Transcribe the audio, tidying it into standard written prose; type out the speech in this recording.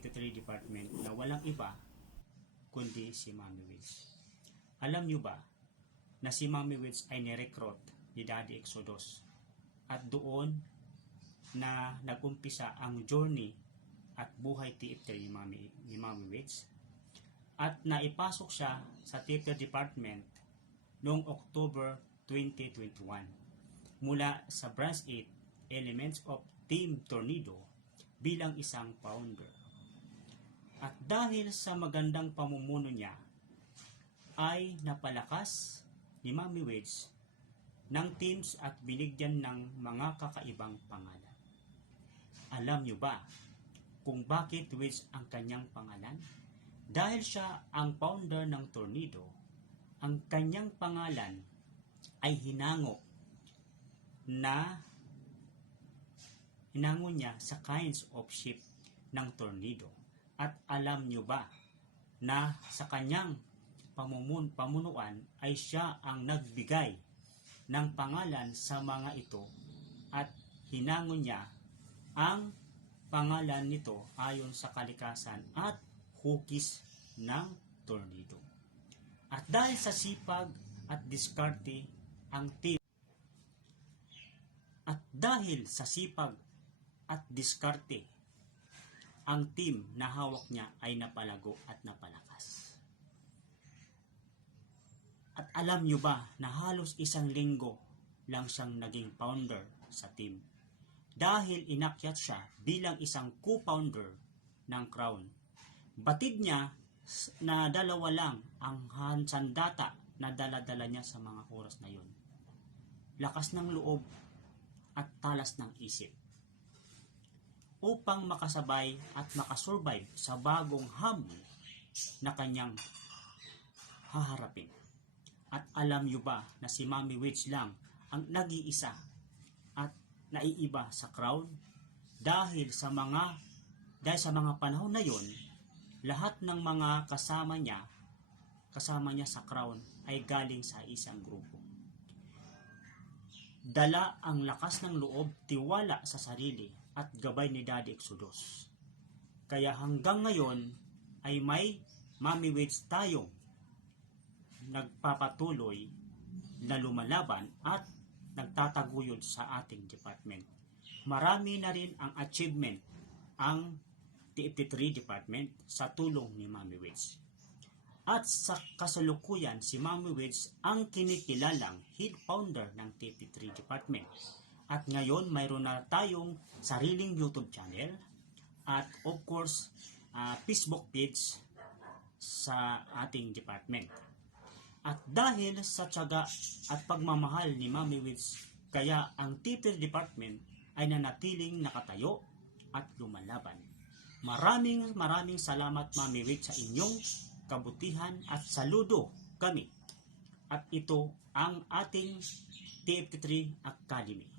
TFT3 department na walang iba kundi si Mami Wiz. Alam nyo ba na si Mami Wiz ay nirecruit ni Daddy Exodus at doon na nagumpisa ang journey at buhay TFT ni Mami Wiz at naipasok siya sa TFT department noong October 2021 mula sa Branch 8 Elements of Team Tornado bilang isang founder. At dahil sa magandang pamumuno niya, ay napalakas ni Mami Wiz ng teams at binigyan ng mga kakaibang pangalan. Alam niyo ba kung bakit Wiz ang kanyang pangalan? Dahil siya ang founder ng Tornado, ang kanyang pangalan ay hinango niya sa kinds of ship ng Tornado. At alam nyo ba na sa kanyang pamunuan ay siya ang nagbigay ng pangalan sa mga ito at hinango niya ang pangalan nito ayon sa kalikasan at hukis ng Tornado. At dahil sa sipag at diskarte ang team na hawak niya ay napalago at napalakas. At alam nyo ba na halos isang linggo lang siyang naging founder sa team dahil inakyat siya bilang isang co-founder ng Crown. Batid niya na 2 lang ang sandata na dala-dala niya sa mga oras na yon. Lakas ng loob at talas ng isip upang makasabay at makasurvive sa bagong hamon na kanyang haharapin. At alam nyo ba na si Mami Wiz lang ang nag-iisa at naiiba sa Crown? Dahil sa mga panahon na yon, lahat ng mga kasama niya sa Crown ay galing sa isang grupo. Dala ang lakas ng loob, tiwala sa sarili at gabay ni Daddy Exodus. Kaya hanggang ngayon ay may Mami Wiz tayong nagpapatuloy na lumalaban at nagtataguyod sa ating department. Marami na rin ang achievement ang TFT3 department sa tulong ni Mami Wiz. At sa kasalukuyan, si Mami Wiz ang kinikilalang head founder ng TFT3 department. At ngayon, mayroon na tayong sariling YouTube channel at of course, Facebook page sa ating department. At dahil sa tiyaga at pagmamahal ni Mami Wiz, kaya ang TFT department ay nanatiling nakatayo at lumalaban. Maraming salamat Mami Wiz sa inyong kabutihan at saludo kami. At ito ang ating TFT3 Academy.